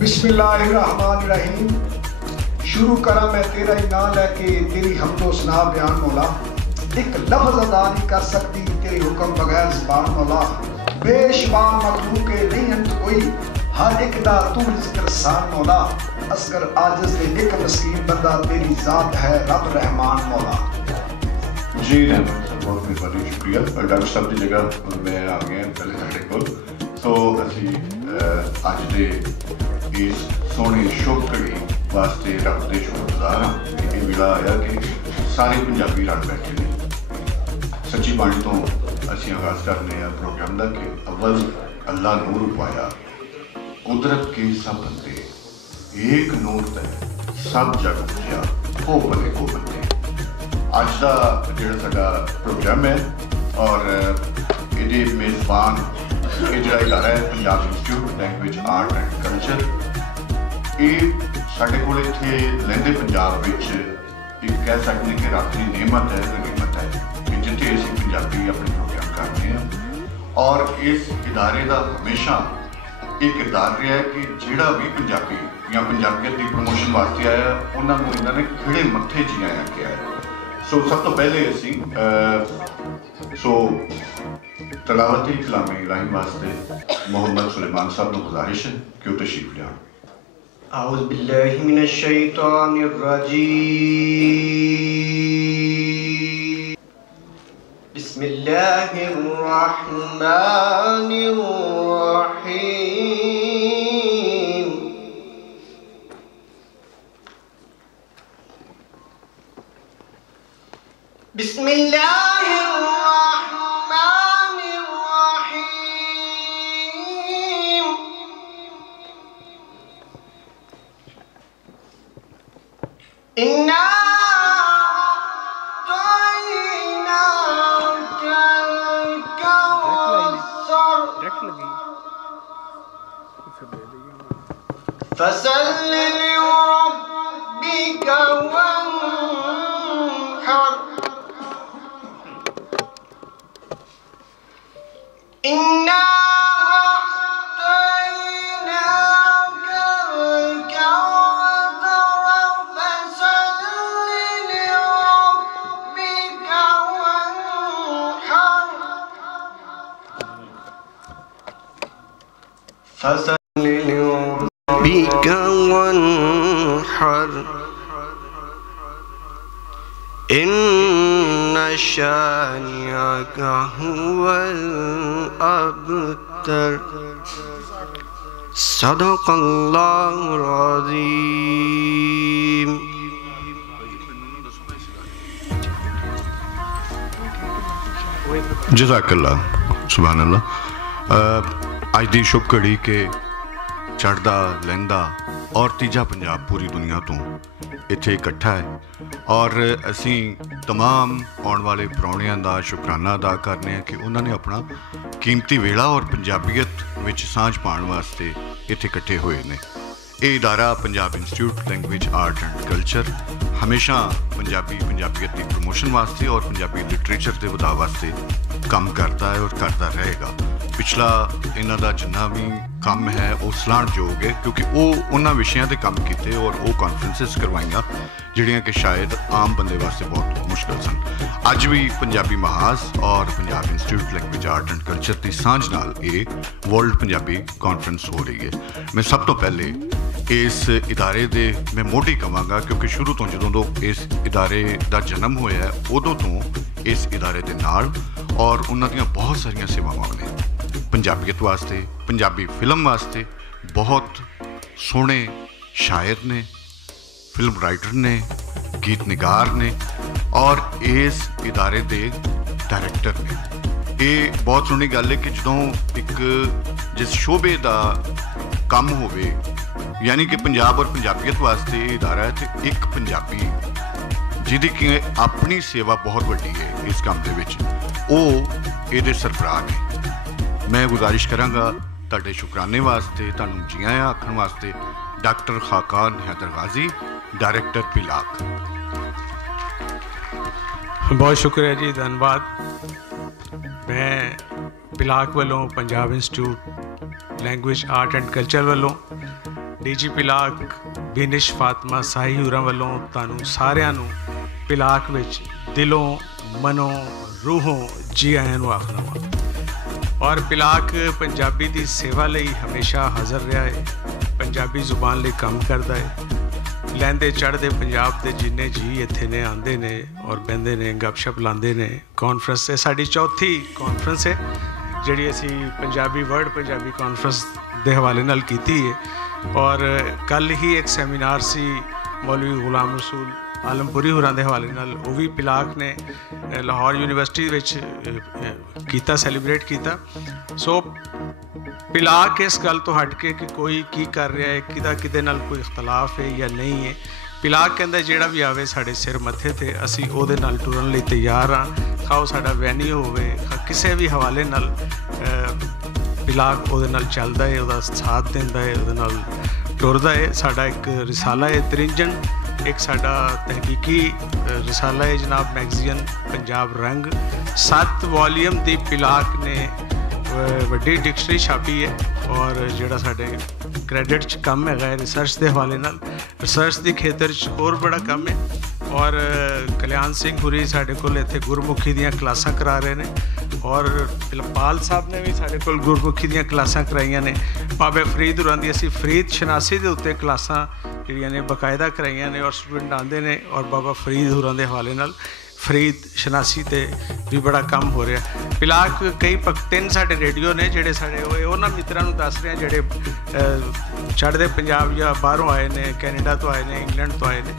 बिस्मिल्लाहिर्रहमानिर्रहीम। शुरू करा मैं तेरा ही नाम लैके तेरी हमदो सना बयान मौला। एक लफ्ज़ अदा नहीं कर सकती तेरे हुक्म बगैर ज़बान मौला। बेशुमार मखलूक नहीं अंत कोई, हर एक दा तू रिज़्क़ रसान मौला। असगर आजिज़ दे एक मस्कीन बंदा तेरी ज़ात है रब रहमान मौला। जी रहमान साहब बहुत मेहरबानी, शुक्रिया। डॉक्टर साहब की जगह मैं आ गया पहले साढ़े कोल। सो असी अज के इस सोहनी शुभ घड़ी वास्ते रब दे शुक्रगुजार हाँ कि ये वेला आया कि सारे पंजाबी रल बैठे ने। सच्ची बाणी तो असी आगाज़ करने प्रोग्राम का कि अव्वल अल्लाह नूर पाया, कुदरत के सब बंदे, एक नूर तय सब जग उपजिया, हो भले को बंदे। अज का जो साडा प्रोग्राम है और ये मेज़बान ये जो इदारा है Punjab institute language art and culture, ये साढ़े को इत्थे लहंदे पंजाब विच एक कह सकते हैं कि रब की नेमत है, गनीमत है कि जिथे असीं पंजाबी अपने प्रोग्राम करते हैं। और इस इदारे का हमेशा एक किरदार रहा है कि जिहड़ा भी पंजाबी या पंजाबियत की प्रमोशन वास्ते आया उन्होंने इन्होंने खिड़े मत्थे जी आया किया है। सो सब तो पहले असीं तलावत कलाम इलाही वास्ते मोहम्मद सुलेमान साहब को गुजारिश है कि वो तशरीफ लिया। औज़ु बिल्लाहि मिनश शैतानिर रजीम। बिस्मिल्लाहिर रहमानिर रहीम। बिस्मिल्लाहिर रहमानिर रहीम। इन्ना फसल्लि लिरब्बिका वन्हर। इन्ना अअतैनाका अल-कौसर फसल्लि लिरब्बिका वन्हर। फसल्लि लिरब्बिका वन्हर। इन्ना शानिअका हुवल अबतर। सदक़ल्लाहुल अज़ीम। जज़ाकल्लाह, सुभान अल्लाह। अज की शुभ घड़ी के चढ़दा लहंदा और तीजा पंजाब पूरी दुनिया तो इत्थे इकट्ठा है और असी तमाम आने वाले प्राहुणियां का शुकराना अदा करने कि उन्होंने अपना कीमती वेला और पंजाबीयत विच सांझ पाने वास्ते इत्थे इकट्ठे हुए ने। ये इदारा Punjab institute language art and culture हमेशा पंजाबीयत की प्रमोशन वास्ते और पंजाबी लिटरेचर के वधा वास्ते काम करता है और करता रहेगा। पिछला इन्हां दा जिन्ना भी काम है वो सराहणयोग है क्योंकि वो उन्होंने विषयों पर काम किए और वो कॉन्फ्रेंसिस करवाइया जिहड़ियां कि शायद आम बंदे वास्ते बहुत मुश्किल सन। अज भी पंजाबी महाज और Punjab institute language art and culture की सांझ नाल ये वर्ल्ड पंजाबी कॉन्फ्रेंस हो रही है। मैं सब तो पहले इस इदारे दे मैं मोढी कहांगा क्योंकि शुरू तो जदों तो इस इदारे का जन्म होया है उदों तो इस इदारे के नाल और उन्हां दीयां बहुत सारियां सेवावां ने पंजाबीयत वास्ते, पंजाबी फिल्म वास्ते बहुत सोहने शायर ने, फिल्म राइटर ने, गीत निगार ने और इस इदारे के डायरैक्टर ने। ये बहुत सोहनी गल है कि जदों एक जिस शोबे का काम होवे यानी कि पंजाब और पंजाबीयत वास्ते इदारा है तो एक पंजाबी जिहदी कि अपनी सेवा बहुत वड्डी है इस काम दे विच वो इहदे सरबराह ने। मैं गुजारिश करांगा तुहाडे शुकराने वास्ते तुहानूं जी आया आखण वास्ते डॉक्टर खाकान हैदर गाजी, डायरैक्टर पिलाक। बहुत शुक्रिया जी, धन्यवाद। मैं पिलाक वालों Punjab institute language art and culture वालों ਡੀਜੀ ਪਿਲਾਕ ਬਿਨਿਸ਼ ਫਾਤਮਾ ਸਾਹੀ ਹੋਰਾਂ ਵੱਲੋਂ ਤੁਹਾਨੂੰ ਸਾਰਿਆਂ ਨੂੰ ਪਿਲਾਕ ਵਿੱਚ ਦਿਲੋਂ ਮਨੋਂ ਰੂਹੋਂ ਜੀ ਆਇਆਂ ਨੂੰ ਆਖਣਾ ਵਾ। ਔਰ ਪਿਲਾਕ ਪੰਜਾਬੀ ਦੀ ਸੇਵਾ ਲਈ ਹਮੇਸ਼ਾ ਹਾਜ਼ਰ ਰਿਹਾ ਹੈ, ਪੰਜਾਬੀ ਜ਼ੁਬਾਨ ਲਈ ਕੰਮ ਕਰਦਾ ਹੈ। ਲਹਿੰਦੇ ਚੜ੍ਹਦੇ ਪੰਜਾਬ ਦੇ ਜਿੰਨੇ ਜੀ ਇੱਥੇ ਨੇ ਆਉਂਦੇ ਨੇ ਔਰ ਬਹਿੰਦੇ ਨੇ, ਗੱਪਸ਼ਪ ਲਾਉਂਦੇ ਨੇ। ਕਾਨਫਰੰਸ ਇਹ ਸਾਡੀ ਚੌਥੀ ਕਾਨਫਰੰਸ ਹੈ ਜਿਹੜੀ ਅਸੀਂ ਪੰਜਾਬੀ ਵਰਲਡ ਪੰਜਾਬੀ ਕਾਨਫਰੰਸ ਦੇ ਹਵਾਲੇ ਨਾਲ ਕੀਤੀ ਹੈ। ਔਰ ਕੱਲ੍ਹ ਹੀ ਇੱਕ ਸੈਮੀਨਾਰ ਸੀ ਮੌਲਵੀ ਗੁਲਾਮ ਰਸੂਲ ਆਲਮਪੁਰੀ ਹੋਰਾਂ ਦੇ ਹਵਾਲੇ ਨਾਲ, ਉਹ ਵੀ ਪਿਲਾਕ ਨੇ ਲਾਹੌਰ ਯੂਨੀਵਰਸਿਟੀ ਵਿੱਚ ਕੀਤਾ, ਸੈਲੀਬ੍ਰੇਟ ਕੀਤਾ। ਸੋ ਪਿਲਾਕ ਇਸ ਗੱਲ ਤੋਂ ਹਟ ਕੇ ਕਿ ਕੋਈ ਕੀ ਕਰ ਰਿਹਾ ਹੈ, ਕਿਹਦੇ ਨਾਲ ਕੋਈ ਇਖਤਲਾਫ ਹੈ ਜਾਂ ਨਹੀਂ ਹੈ। ਪਿਲਾਕ ਕਹਿੰਦਾ ਜਿਹੜਾ ਵੀ ਆਵੇ ਸਾਡੇ ਸਿਰ ਮੱਥੇ ਤੇ ਅਸੀਂ ਉਹਦੇ ਨਾਲ ਟੁਰਨ ਲਈ ਤਿਆਰ ਹਾਂ, ਖਾਓ ਸਾਡਾ ਵੈਨਿਊ ਹੋਵੇ, ਕਿਸੇ ਵੀ ਹਵਾਲੇ ਨਾਲ ਪਿਲਾਕ ਉਹਦੇ ਨਾਲ ਚੱਲਦਾ ਹੈ, ਉਹਦਾ ਸਾਥ ਦਿੰਦਾ ਹੈ, ਉਹਦੇ ਨਾਲ ਟੁਰਦਾ ਹੈ। ਸਾਡਾ ਇੱਕ ਰਿਸਾਲਾ ਹੈ ਤ੍ਰਿੰਜਣ, ਇੱਕ ਸਾਡਾ ਤਹਿਕੀਕੀ ਰਿਸਾਲਾ ਹੈ ਜਨਾਬ ਮੈਗਜ਼ੀਨ ਪੰਜਾਬ ਰੰਗ, 7 ਵੋਲੀਅਮ ਦੀ ਪਿਲਾਕ ਨੇ ਵੱਡੀ ਡਿਕਸ਼ਨਰੀ ਛਾਪੀ ਹੈ। ਔਰ ਜਿਹੜਾ ਸਾਡੇ ਕ੍ਰੈਡਿਟ 'ਚ ਕੰਮ ਹੈਗਾ ਰਿਸਰਚ ਦੇ ਹਵਾਲੇ ਨਾਲ, ਰਿਸਰਚ ਦੇ ਖੇਤਰ 'ਚ ਹੋਰ ਬੜਾ ਕੰਮ ਹੈ। ਔਰ ਕਲਿਆਣ ਸਿੰਘ ਹੁਰੀ ਸਾਡੇ ਕੋਲ ਇੱਥੇ ਗੁਰਮੁਖੀ ਦੀਆਂ ਕਲਾਸਾਂ ਕਰਾ ਰਹੇ ਨੇ, ਔਰ ਪਾਲ ਸਾਹਿਬ ਨੇ ਵੀ ਸਾਡੇ ਕੋਲ ਗੁਰਮੁਖੀ ਦੀਆਂ ਕਲਾਸਾਂ ਕਰਾਈਆਂ ਨੇ। ਬਾਬਾ ਫਰੀਦ ਹੋਰਾਂ ਦੀ ਅਸੀਂ ਫਰੀਦ ਸ਼ਨਾਸੀ ਦੇ ਉੱਤੇ ਕਲਾਸਾਂ ਜਿਹੜੀਆਂ ਨੇ ਬਾਕਾਇਦਾ ਕਰਾਈਆਂ ਨੇ, ਔਰ ਸਟੂਡੈਂਟ ਆਉਂਦੇ ਨੇ। ਔਰ ਬਾਬਾ ਫਰੀਦ ਹੋਰਾਂ ਦੇ ਹਵਾਲੇ ਨਾਲ ਫਰੀਦ ਸ਼ਨਾਸੀ 'ਤੇ ਵੀ ਬੜਾ ਕੰਮ ਹੋ ਰਿਹਾ। ਪਿਲਾਕ ਕਈ 3 ਸਾਡੇ ਰੇਡੀਓ ਨੇ ਜਿਹੜੇ ਸਾਡੇ ਉਹਨਾਂ ਮਿੱਤਰਾਂ ਨੂੰ ਦੱਸ ਰਹੇ ਜਿਹੜੇ ਚੜ੍ਹਦੇ ਪੰਜਾਬ ਜਾਂ ਬਾਹਰੋਂ ਆਏ ਨੇ, ਕੈਨੇਡਾ ਤੋਂ ਆਏ ਨੇ, ਇੰਗਲੈਂਡ ਤੋਂ ਆਏ ਨੇ,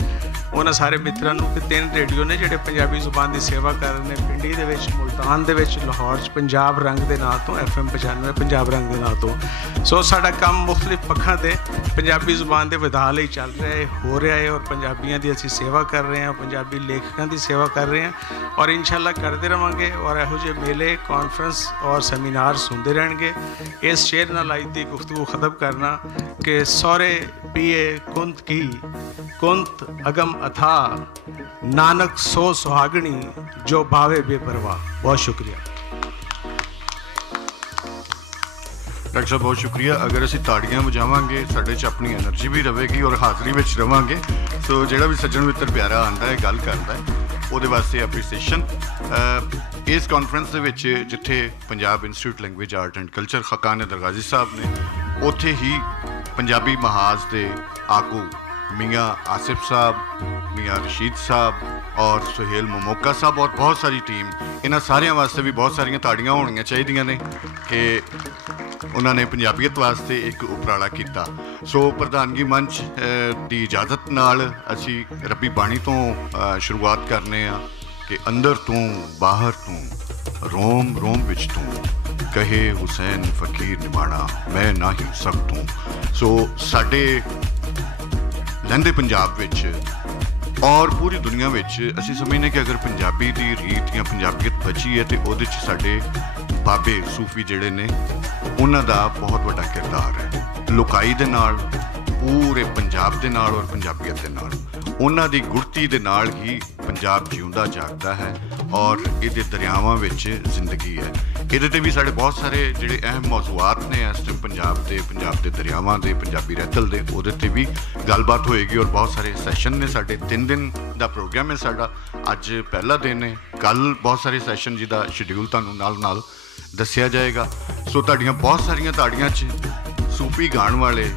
ਉਹਨਾਂ ਸਾਰੇ ਮਿੱਤਰਾਂ ਨੂੰ ਕਿ 3 ਰੇਡੀਓ ਨੇ ਜਿਹੜੇ ਪੰਜਾਬੀ ਜ਼ੁਬਾਨ ਦੀ ਸੇਵਾ ਕਰ ਰਹੇ ਨੇ ਪਿੰਡੀ ਦੇ ਵਿੱਚ, ਮੁਲਤਾਨ ਦੇ ਵਿੱਚ, ਲਾਹੌਰ 'ਚ ਪੰਜਾਬ ਰੰਗ ਦੇ ਨਾਂ ਤੋਂ, FM 95 ਪੰਜਾਬ ਰੰਗ ਦੇ ਨਾਂ ਤੋਂ। ਸੋ ਸਾਡਾ ਕੰਮ ਮੁਖਤਲਿਫ ਪੱਖਾਂ 'ਤੇ ਪੰਜਾਬੀ ਜ਼ੁਬਾਨ ਦੇ ਵਧਾ ਲਈ ਚੱਲ ਰਿਹਾ ਹੈ, ਹੋ ਰਿਹਾ ਹੈ। ਔਰ ਪੰਜਾਬੀਆਂ ਦੀ ਅਸੀਂ ਸੇਵਾ ਕਰ ਰਹੇ ਹਾਂ, ਪੰਜਾਬੀ ਲੇਖਕਾਂ ਦੀ ਸੇਵਾ ਕਰ ਰਹੇ ਹਾਂ, ਔਰ ਇੰਸ਼ਾਅੱਲਾ ਕਰਦੇ ਰਹਾਂਗੇ। ਔਰ ਇਹੋ ਜਿਹੇ ਮੇਲੇ, ਕਾਨਫਰੰਸ ਔਰ ਸੈਮੀਨਾਰ ਹੁੰਦੇ ਰਹਿਣਗੇ। ਇਸ ਸ਼ੇਰ ਨਾਲ ਅੱਜ ਦੀ ਗੁਫ਼ਤਗੂ ਖਤਮ ਕਰਨਾ ਕਿ ਸਹੁਰੇ ਪੀਏ ਕੁੰਤ ਕੀ ਕੁੰਤ ਅਗਮ ਅਥਾ, ਨਾਨਕ ਸੋ ਸੁਹਾਗਣੀ ਜੋ ਭਾਵੇ ਬੇਪਰਵਾਹ। ਬਹੁਤ ਸ਼ੁਕਰੀਆ ਡਾਕਟਰ ਸਾਹਿਬ, ਬਹੁਤ ਸ਼ੁਕਰੀਆ। ਅਗਰ ਅਸੀਂ ਤਾੜੀਆਂ ਵਜਾਵਾਂਗੇ ਸਾਡੇ 'ਚ ਆਪਣੀ ਐਨਰਜੀ ਵੀ ਰਹੇਗੀ ਔਰ ਹਾਜ਼ਰੀ ਵਿੱਚ ਰਵਾਂਗੇ। ਸੋ ਜਿਹੜਾ ਵੀ ਸੱਜਣ ਮਿੱਤਰ ਪਿਆਰਾ ਆਉਂਦਾ ਹੈ, ਗੱਲ ਕਰਦਾ ਹੈ, ਉਹਦੇ ਵਾਸਤੇ ਐਪਰੀਸੀਏਸ਼ਨ। ਇਸ ਕਾਨਫਰੰਸ ਦੇ ਵਿੱਚ ਜਿੱਥੇ Punjab institute language art and culture ਖਕਾਨ ਦਰਗਾਜ਼ੀ ਸਾਹਿਬ ਨੇ, ਉੱਥੇ ਹੀ ਪੰਜਾਬੀ ਮਹਾਜ਼ ਦੇ ਆਗੂ मियाँ आसिफ साहब, मियाँ रशीद साहब और सुहेल ममोका साहब और बहुत सारी टीम, इन्होंने सारिਆਂ वास्ते भी बहुत सारियां ताड़ियां होनियां चाहिए ने कि उन्होंने पंजाबीयत वास्ते एक उपराला किया। सो प्रधानगी मंच की इजाजत नाल असी रब्बी बाणी तो शुरुआत करने कि अंदर तू बाहर तू रोम रोम विच तू कहे हुसैन फकीर निमाणा मैं ना ही सब तू। सो साडे लहंदे पंजाब विच और पूरी दुनिया विच असी समझने कि अगर पंजाबी दी रीत या पंजाबीयत बची है तो उहदे च साडे बाबे सूफी जिहड़े ने उन्हां दा बहुत वड्डा किरदार है। लुकाई दे नाल पूरे पंजाब दे नाल और पंजाबीयत दे नाल उन्हां दी गुरती दे नाल ही पंजाब जिउंदा जागदा है और इहदे दरियावां विच जिंदगी है। ਇਹਦੇ 'ਤੇ ਵੀ ਸਾਡੇ ਬਹੁਤ ਸਾਰੇ ਜਿਹੜੇ ਅਹਿਮ ਮੌਜ਼ੂਆਤ ਨੇ ਇਸ ਟਾਈਮ ਪੰਜਾਬ ਦੇ ਦਰਿਆਵਾਂ ਦੇ, ਪੰਜਾਬੀ ਰਹਿਤਲ ਦੇ, ਉਹਦੇ 'ਤੇ ਵੀ ਗੱਲਬਾਤ ਹੋਏਗੀ ਔਰ ਬਹੁਤ ਸਾਰੇ ਸੈਸ਼ਨ ਨੇ ਸਾਡੇ। 3 ਦਿਨ ਦਾ ਪ੍ਰੋਗਰਾਮ ਹੈ ਸਾਡਾ। ਅੱਜ ਪਹਿਲਾ ਦਿਨ ਹੈ, ਕੱਲ੍ਹ ਬਹੁਤ ਸਾਰੇ ਸੈਸ਼ਨ ਜਿਹਦਾ ਸ਼ਡਿਊਲ ਤੁਹਾਨੂੰ ਨਾਲ ਦੱਸਿਆ ਜਾਏਗਾ। ਸੋ ਤੁਹਾਡੀਆਂ ਬਹੁਤ ਸਾਰੀਆਂ ਤਾੜੀਆਂ 'ਚ ਸੂਫੀ ਗਾਣ ਵਾਲੇ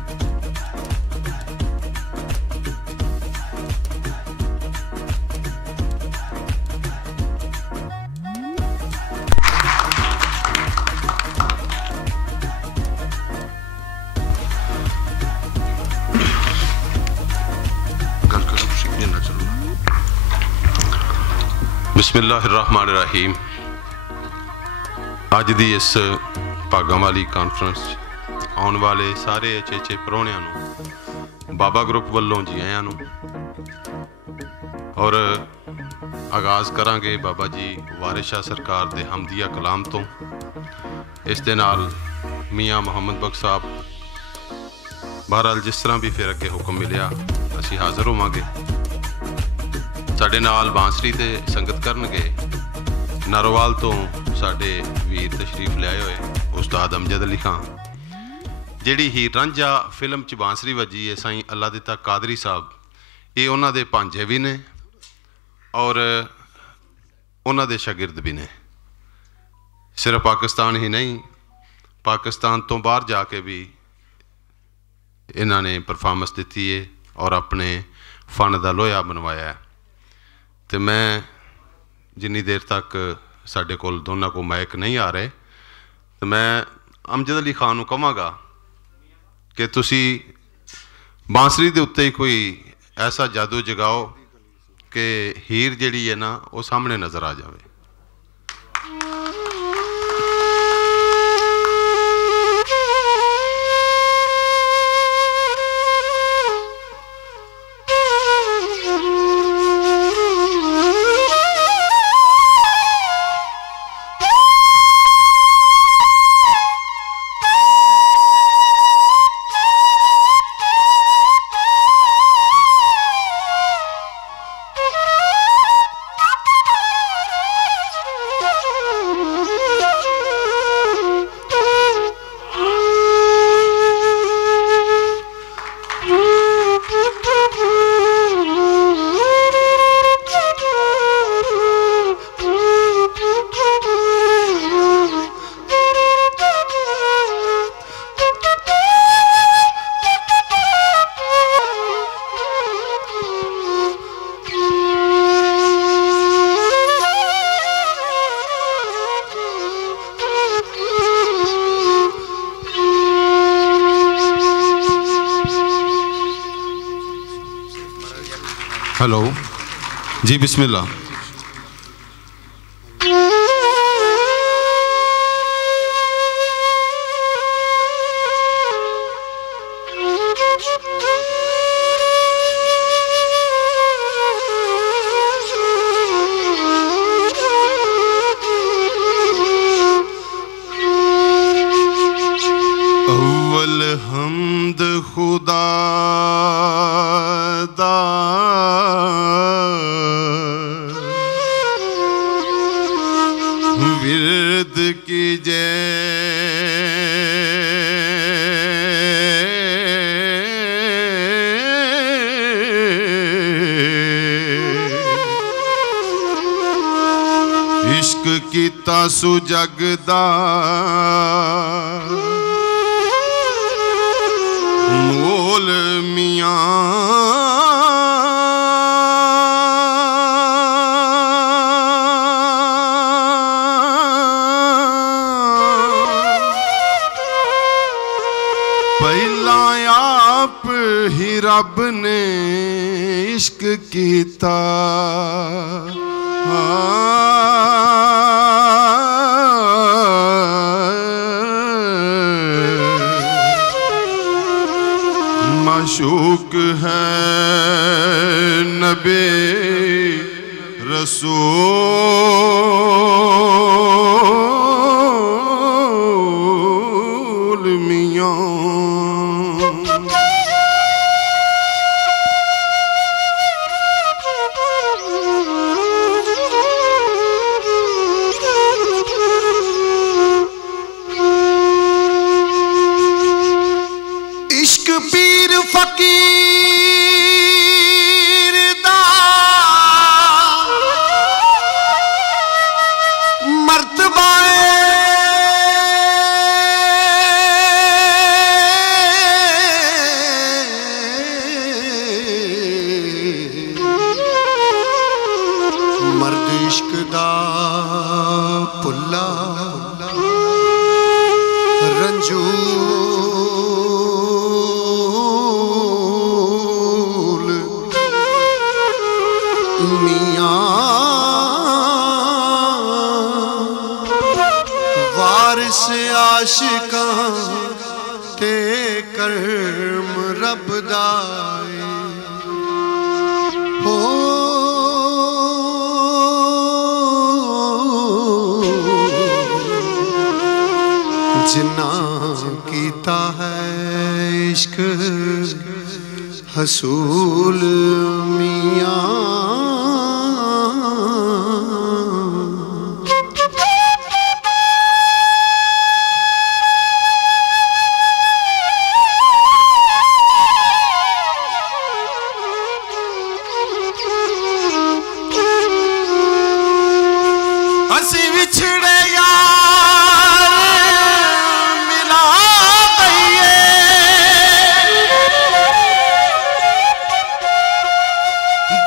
बिस्मिल्लाहिर्रहमानिर्रहीम। अज की इस भागां वाली कानफ्रेंस आने वाले सारे अचेचे प्राहुणियां नूं बाबा ग्रुप वालों जी आयां नूं और आगाज़ करांगे बाबा जी वारिस शाह सरकार दे हमदिया कलाम तो। इस दे नाल मियाँ मुहम्मद बख्श साहब, बहरहाल जिस तरह भी फिर अगे हुक्म मिलिया असीं हाज़र होवांगे। साडे नाल बांसरी ते संगत करनगे नारोवाल तो साडे वीर तशरीफ लिआए हुए उस्ताद अमजद अली खान, ਜਿਹੜੀ ਹੀਰ ਰਾਂਝਾ ਫਿਲਮ 'ਚ ਬਾਂਸਰੀ ਵੱਜੀ ਹੈ ਸਾਈਂ ਅੱਲਾ ਦਿੱਤਾ ਕਾਦਰੀ ਸਾਹਿਬ, ਇਹ ਉਹਨਾਂ ਦੇ ਭਾਂਜੇ ਵੀ ਨੇ ਔਰ ਉਹਨਾਂ ਦੇ ਸ਼ਾਗਿਰਦ ਵੀ ਨੇ। ਸਿਰਫ ਪਾਕਿਸਤਾਨ ਹੀ ਨਹੀਂ, ਪਾਕਿਸਤਾਨ ਤੋਂ ਬਾਹਰ ਜਾ ਕੇ ਵੀ ਇਹਨਾਂ ਨੇ ਪਰਫਾਰਮੈਂਸ ਦਿੱਤੀ ਹੈ ਔਰ ਆਪਣੇ ਫਨ ਦਾ ਲੋਹਾ ਬਣਵਾਇਆ ਹੈ। ਅਤੇ ਮੈਂ ਜਿੰਨੀ ਦੇਰ ਤੱਕ ਸਾਡੇ ਕੋਲ ਦੋਨਾਂ ਕੋਲ ਮਾਈਕ ਨਹੀਂ ਆ ਰਹੇ ਤਾਂ ਮੈਂ ਅਮਜਦ ਅਲੀ ਖਾਨ ਨੂੰ ਕਹਾਂਗਾ ਕਿ ਤੁਸੀਂ ਬਾਂਸਰੀ ਦੇ ਉੱਤੇ ਕੋਈ ਐਸਾ ਜਾਦੂ ਜਗਾਓ ਕਿ ਹੀਰ ਜਿਹੜੀ ਹੈ ਨਾ ਉਹ ਸਾਹਮਣੇ ਨਜ਼ਰ ਆ ਜਾਵੇ। हेलो जी, बिस्मिल्लाह। अव्वल हमद खुदा दा विरद कीजे इश्क कीता सु जगदा मोल मियां पहला आप ही रब ने इश्क कीता माशूक है नबी रसूल मियां। इश्क पीर फकीर दा मर्तबा मर्द इश्क दा पुल्ला रंजूल मियां वारिस आशिकां ते करम रब दाए हो जिन्ना कीता है इश्क हसूल मियां। बिछड़े यार मिला दइए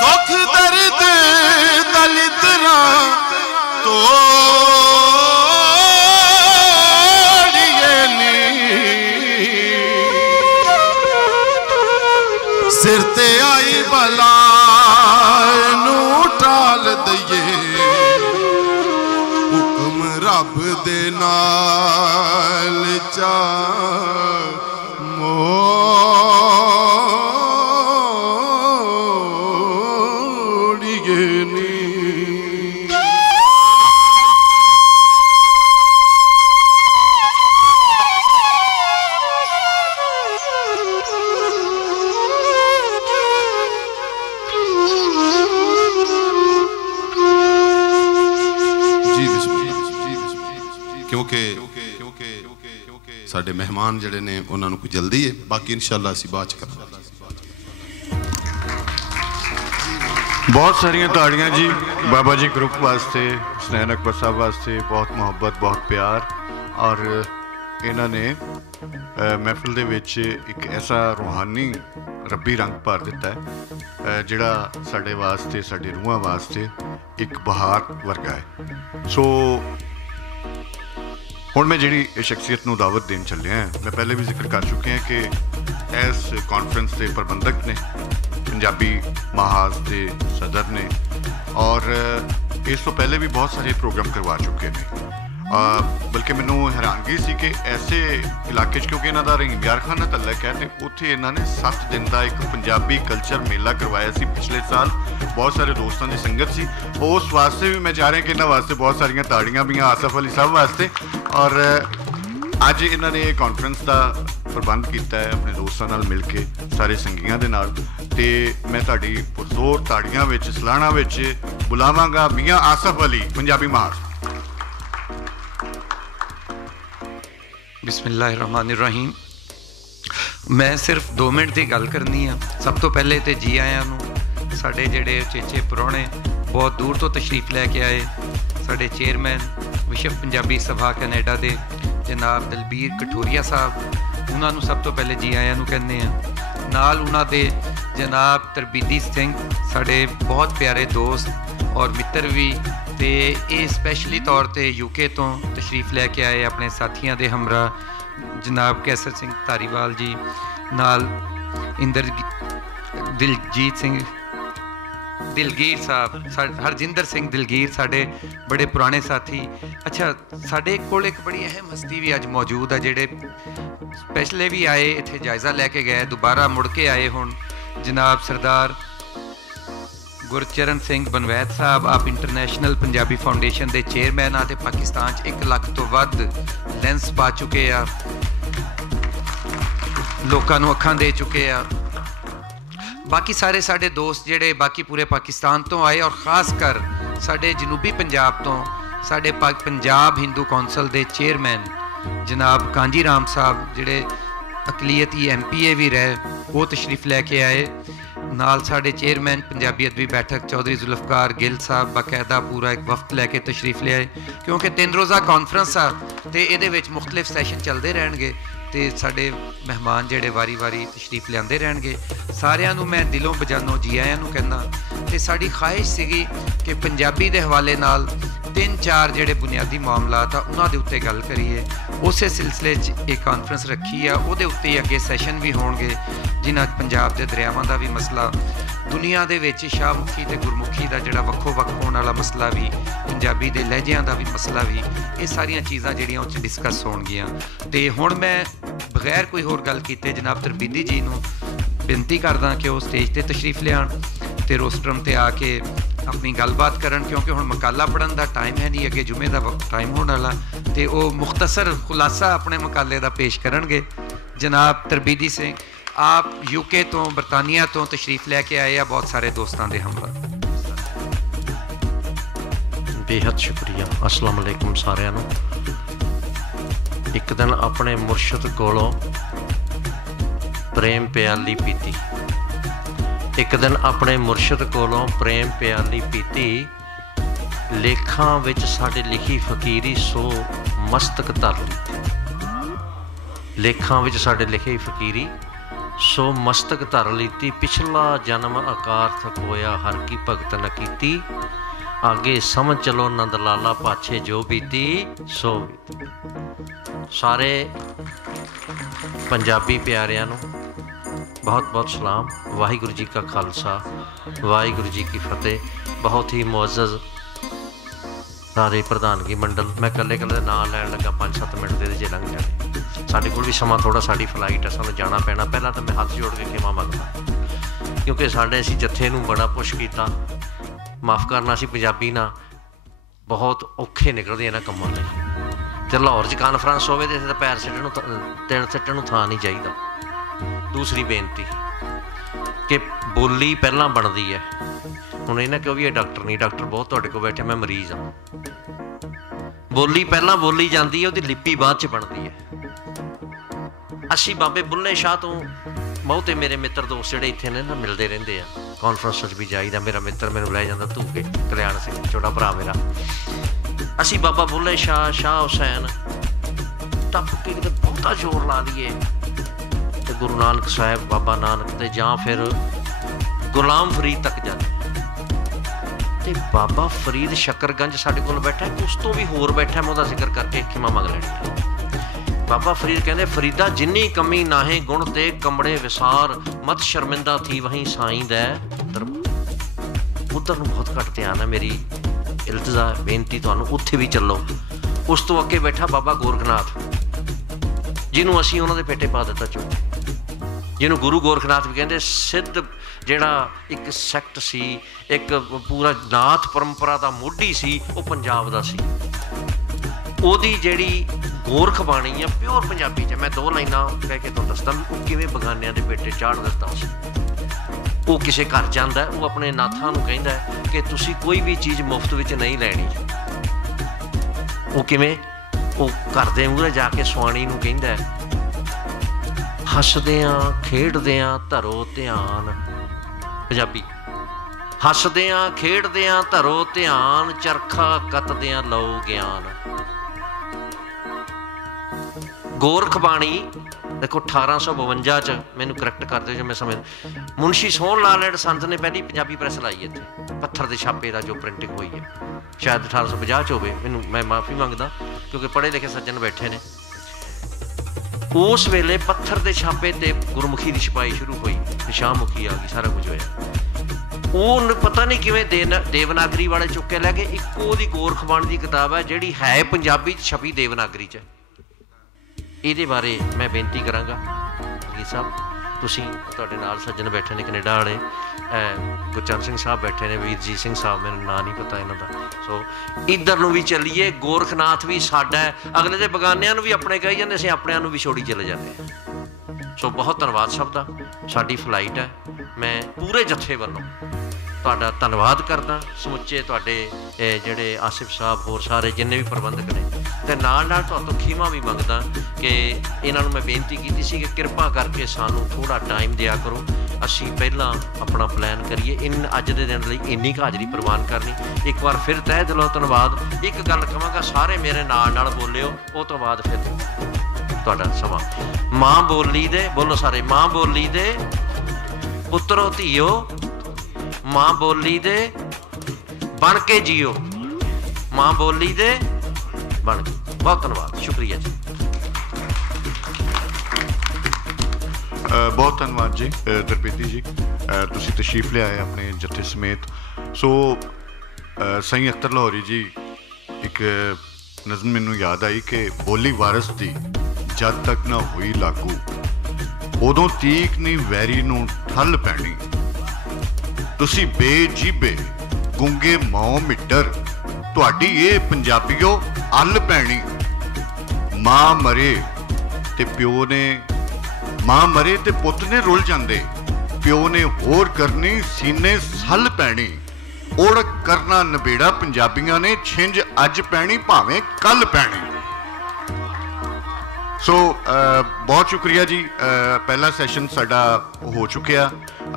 दुख दर्द दलितरा तोड़िए नी सिर ते आई बला नू टाल दइए हुक्म रब दे नाल चा मोड़िए नी क्योंकि साडे मेहमान जिहड़े ने उन्हां नूं कोई जल्दी है बाकी इंशाअल्लाह असीं बाद च करांगे बहुत सारिया ताड़ियाँ जी बाबा जी ग्रुप वास्ते हुसनैन अकबर साहब वास्ते बहुत मुहब्बत बहुत प्यार और इन्होंने महफिल दे विच एक ऐसा रूहानी रब्बी रंग भर दिता है जिहड़ा साडे वास्ते साडी रूहां वास्ते एक बहार वर्गा है। सो हुण मैं जिहड़ी शख्सियत नूं दावत देन चलिया मैं पहले भी जिक्र कर चुके हैं कि इस कॉन्फ्रेंस के प्रबंधक ने पंजाबी महाज के सदर ने और इस तो पहले भी बहुत सारे प्रोग्राम करवा चुके हैं बल्कि मैनू हैरानगी सी कि ऐसे इलाके क्योंकि इन्हों का रहीम यार खाना तलक है तो उत्थे इन्होंने 7 दिन का एक पंजाबी कल्चर मेला करवाया सी पिछले साल बहुत सारे दोस्तों की संगत सी उस वास्ते भी मैं चाह रहा कि इन्होंने वास्ते बहुत सारिया ताड़ियाँ भी आसफ अली साहब वास्ते और अज इन्होंने ये कॉन्फ्रेंस का प्रबंध किया है अपने दोस्तों नाल मिल के सारे संगियां दे नाल ते मैं तुहाडी पुरजोर ताड़ियां विच सलाहना विच बुलावांगा मियां आसफ अली पंजाबी महाज। बिस्मिल्लाहिर्रहमानिर्रहीम। मैं सिर्फ 2 मिनट की गल करनी है। सब तो पहले तो जी आयां नूं साडे जिहड़े चेचे पुराणे बहुत दूर तो तशरीफ लैके आए साडे चेयरमैन विश्व पंजाबी सभा कैनेडा दे जनाब दलबीर कठोरिया साहब उन्हां नूं सब तो पहले जी आयां नूं कहने हैं। नाल उन्हां दे जनाब तरबीदी सिंह साडे बहुत प्यारे दोस्त और मित्र भी ते ये स्पैशली तौर पर यूके तो तशरीफ लैके आए अपने साथियों के हमरा जनाब कैसर सिंह धारीवाल जी नाल दिलजीत सिंह दिलगीर साहब हरजिंदर सिंह दिलगीर साढ़े बड़े पुराने साथी। अच्छा साढ़े कोल एक बड़ी अहम हस्ती भी अज मौजूद है जेडे स्पैशले भी आए इत्थे जायज़ा लैके गए दोबारा मुड़ के आए हुण जनाब सरदार गुरचरण सिंह बनवैत साहब आप इंटरनेशनल पंजाबी फाउंडेशन के चेयरमैन आ पाकिस्तान 1 लाख तो वध लेंस पा चुके आ लोगों नूं अखां दे चुके आ। बाकी सारे साडे दोस्त जिहड़े बाकी पूरे पाकिस्तान तो आए और ख़ास कर साडे जनूबी पंजाब तो साडे पंजाब हिंदू कौंसल के चेयरमैन जनाब कांजी राम साहब जिहड़े अकलीयती MPA भी रहे वो तशरीफ लैके आए नाल साडे चेयरमैन पंजाबी अदबी बैठक चौधरी जुल्फकार गिल साहब बाकायदा पूरा एक वफ्त लैके तशरीफ ले आए क्योंकि 3 रोज़ा कॉन्फ्रेंस आ ते इहदे विच मुख्तलिफ सैशन चलते रहणगे ते साडे मेहमान जिहड़े वारी वारी तशरीफ लिआंदे रहणगे सारिआं नूं मैं दिलों बजानों जी आयां नूं कहना ते साडी ख्वाहिश सीगी कि पंजाबी दे हवाले नाल 3-4 जिहड़े बुनियादी मामलात आ उन्हां दे उत्ते गल करिए उस सिलसिले च एक कॉन्फ्रेंस रखी आ उहदे उत्ते अगे सैशन भी होणगे जिन्हां पंजाब दे दरियावां दा भी मसला दुनिया दे विच शाहमुखी ते गुरमुखी दा जिहड़ा वक्खो वक्ख होण वाला मसला भी पंजाबी दे लहजियां दा भी मसला भी ये सारियां चीज़ां जिहड़ियां उह च डिस्कस होणगीਆਂ ते हुण मैं बगैर कोई होर गल कीते जनाब तरबीदी जी नूं बेनती करदा कि वो स्टेज ते तशरीफ लियाण ते रोस्टरम ते आके अपनी गलबात करन क्योंकि हुण मकाला पढ़न दा टाइम है नहीं अगे जुमे दा टाइम होने वाला ते वो मुख्तसर खुलासा अपने मकाले दा पेश करनगे। जनाब तरबीदी सिंह आप यूके तो बरतानिया तो तशरीफ लैके आए आ बहुत सारे दोस्तों के हमरा। बेहद शुक्रिया। अस्सलाम वालेकुम सारिਆਂ ਨੂੰ। एक दिन अपने मुर्शद कोलों प्रेम प्याली पीती एक दिन अपने मुर्शद कोलों प्रेम प्याली पीती ਲੇਖਾਂ ਵਿੱਚ ਸਾਡੇ ਲਿਖੀ ਫਕੀਰੀ ਸੋ ਮਸਤਕ ਧਰ ਲੀਤੀ। ਲੇਖਾਂ ਵਿੱਚ ਸਾਡੇ ਲਿਖੀ ਫਕੀਰੀ ਸੋ ਮਸਤਕ ਧਰ ਲੀਤੀ। ਪਿਛਲਾ ਜਨਮ ਅਕਾਰਥਕ ਹੋਇਆ ਹਰ ਕੀ ਭਗਤ ਨ ਕੀਤੀ। आगे समझ चलो नंद लाला पाछे जो बीती सो बीती। सारे पंजाबी प्यारिਆਂ ਨੂੰ बहुत बहुत सलाम। वाहिगुरु जी का खालसा वाहिगुरु जी की फतेह। बहुत ही मुअज़्ज़ज़ सारे प्रधानगी मंडल। मैं कल्ले कल्ले नाम लैन लगा 5-7 मिनट दे जे लंघ जाने। साडे कोल भी समा थोड़ा, साडी फ्लाइट है, सानूं जाना पैना। पहला तो मैं हाथ जोड़ के खिमा मंगदा क्योंकि साडे असीं जत्थे नूं बड़ा पुश कीता। माफ़ करना असीं पंजाबी ना बहुत औखे निकलदे इन्हां कम्मां लई। ते लाहौर च कानफ्रेंस होवे ते इत्थे पैर सिੱਟਣ ਨੂੰ ਤਿਲ ਸਿੱਟਣ ਨੂੰ ਥਾਂ नहीं चाहिदा। दूसरी बेनती कि बोली पहलां बनदी है। हुण इन्हां कहो भी ये डॉक्टर नहीं, डॉक्टर बहुत तुहाडे कोल बैठे, मैं मरीज़ हाँ। बोली पहलां बोली जाती है, उहदी लिपि बाद च बनदी है। असीं बाबे बुल्ले शाह तो बहुते मेरे मित्र दोस्त जिहड़े इत्थे ने ना मिलते रहंदे आ। कॉन्फ्रेंस भी जाईदा। मेरा मित्र मैनूं लै जांदा धू के, कल्याण सिंह छोटा भरा मेरा। असीं बाबा बुल्ले शाह, शाह हुसैन टप के किते बहुता जोर ला लईए ते गुरु नानक साहिब, बाबा नानक ते जां फिर गुलाम फरीद तक जाते। ते बाबा फरीद शकरगंज साडे कोल बैठा, उस तो भी होर बैठा। मैं उहदा जिक्र करके खिमा मंग लैणी। बाबा फरीद कहते फरीदा जिन्नी कमी नाहे गुण ते कमड़े विसार मत शर्मिंदा थी वहीं साईं दै दरबार। उधर नूं बहुत घट ध्यान है। मेरी इल्तजा बेनती तुहानूं उत्थे भी चलो। उस तो अगे बैठा बाबा गोरखनाथ जिन्हों असीं उन्हां दे पेटे पा दिता चो, जिन्हों गुरु गोरखनाथ भी कहते। सिद्ध जिहड़ा एक सैक्ट सी, एक पूरा नाथ परंपरा का मोढी सी, वो पंजाब दा सी। ओदी जिहड़ी गोरख बाणी है प्योर पंजाबी च। मैं 2 लाइनां कह के तुहानूं दसदा वो किवें बगानियां दे पेटे चाढ़ दिता उस। वो किसी घर जाता है, वो अपने नाथां नूं कहंदा है कि तुसीं कोई भी चीज़ मुफ्त विच नहीं लैणी। वो किवें? वो घर दे मूहरे जाके सुआणी नूं कहंदा है हसदियां खेडदियां धरो ध्यान। पंजाबी हसदियां खेडदियां धरो ध्यान चरखा कतदियां लओ ज्ञान। गोरख बाणी देखो 1852 च, मैनू करैक्ट कर दो जो मैं समझ, मुंशी सोहन लाल एड संत ने पहली पंजाबी प्रेस लाई इत्थे। पत्थर के छापे का जो प्रिंटिंग हुई है शायद 1850 च होवे। मैनू मैं माफ़ी मंगदा क्योंकि पढ़े लिखे सज्जन बैठे ने। उस वेले पत्थर के छापे ते गुरमुखी की छपाई शुरू हुई, शाहमुखी आ गई, सारा कुछ होया। वो पता नहीं किवें देवनागरी वाले चुक के लैके एक ओहदी गोरख बाणी की किताब है जिहड़ी है पंजाबी च छपी देवनागरी च। ਇਹਦੇ बारे मैं बेनती करांगा जी साहब, तुसीं तुहाडे नाल सज्जन बैठे ने कनेडा वाले, गुरचरण सिंह साहब बैठे ने, वीरजीत सिंह साहब, मैनूं नाम नहीं पता इन्हां दा। सो इधर नूं भी चलीए। गोरखनाथ भी साडा है, अगले दे बगानियां नूं भी अपने कही जांदे, असीं अपणिआं नूं भी छोड़ी चले जांदे। सो बहुत धन्नवाद सब दा। साडी फ्लाइट है, मैं पूरे जत्थे वल्लों तुहाडा धन्नवाद करदा। समुचे तुहाडे जिहड़े आसिफ साहब होर सारे जिन्ने भी प्रबंधक ने, ते नाल नाल तुहातों खीमा भी मंगदा कि इन्हां नूं मैं बेनती कीती सी कि किरपा करके सानूं थोड़ा टाइम दिया करो। असीं पहिलां अपना प्लान करिए। इन अज दे दिन लई इन्नी क हाज़री प्रवान करनी। एक बार फिर तहे दिलों धन्नवाद। एक गल कहांगा, सारे मेरे नाल नाल बोलिओ, उस तो बाद फिर तुहाडा समां। मां बोली दे, बोलो सारे, मां बोली दे पुत्रो धीओ, मां बोली दे बन के जियो, मां बोली दे बन के। बहुत धन्यवाद, शुक्रिया जी। बहुत धन्यवाद जी दरबेदी जी, तुसीं तशरीफ ले आए अपने जत्थे समेत। सो साईं अख्तर लाहौरी जी, एक नज़म मैनूं याद आई कि बोली वारस दी जद तक ना हुई लागू, उदों तीक नहीं वैरी नूं ठल पैनी। तुसी बेजीबे गुंगे मौ मिट्टर, तुहाडी ये पंजाबीओ अल पैनी। मां मरे ते प्यो ने, मां मरे ते पुत्त ने रुल जांदे, प्यो ने होर करनी सीने सल पैनी। ओढ़ करना नबेड़ा पंजाबियां ने, छिंज अज पैनी भावें कल पैनी। सो बहुत शुक्रिया जी। पहला सैशन साडा हो चुकिया,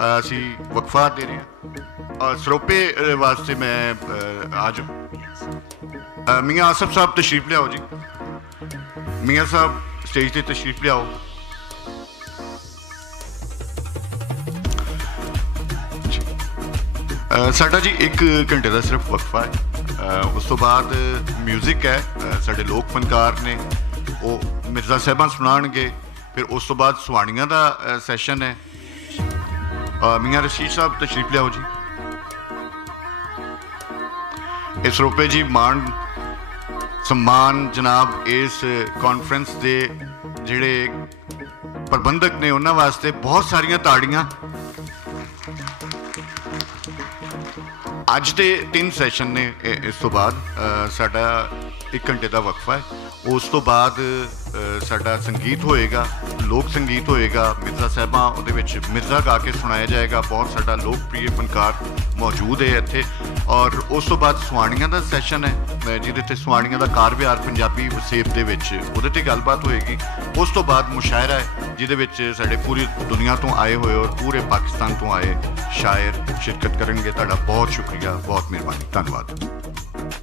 असी वक्फा दे रहे हैं। सरोपे वास्ते मैं आज मियाँ आसफ साहब तशरीफ लियाओ जी। मियाँ साहब स्टेज ते तशरीफ लियाओ। साडा जी 1 घंटे का सिर्फ वक्फा है, उस तो बाद म्यूजिक है, साडे लोक फनकार ने वो मिर्ज़ा साहबां सुनाणगे, फिर उस तो बाद सुहानियां का सैशन है। मियाँ रशीद साहब तशरीफ लियाओ जी। इस रुपए जी मान सम्मान जनाब इस कॉन्फ्रेंस के जिहड़े प्रबंधक ने उन्होंने वास्ते बहुत सारिया ताड़ियां। अज के 3 सैशन ने, इस तो बाद साडा 1 घंटे का वक्फा है, उस तो बाद साडा संगीत होएगा, लोक संगीत होएगा, मिर्ज़ा साहबां उहदे विच मिर्ज़ा गा के सुनाया जाएगा, बहुत साडा लोकप्रिय फनकार मौजूद है इत्थे। और उस तो बाद सुहानियां का सैशन है जिहदे ते सुहानियां का कार बिहार पंजाबी वसेब दे विच उहदे ते गलबात होएगी। उस तो बाद मुशायरा है जिहदे विच साडे पूरी दुनिया तो आए हुए और पूरे पाकिस्तान तो आए शायर शिरकत करेंगे। तुहाडा बहुत शुक्रिया, बहुत मेहरबानी, धन्यवाद।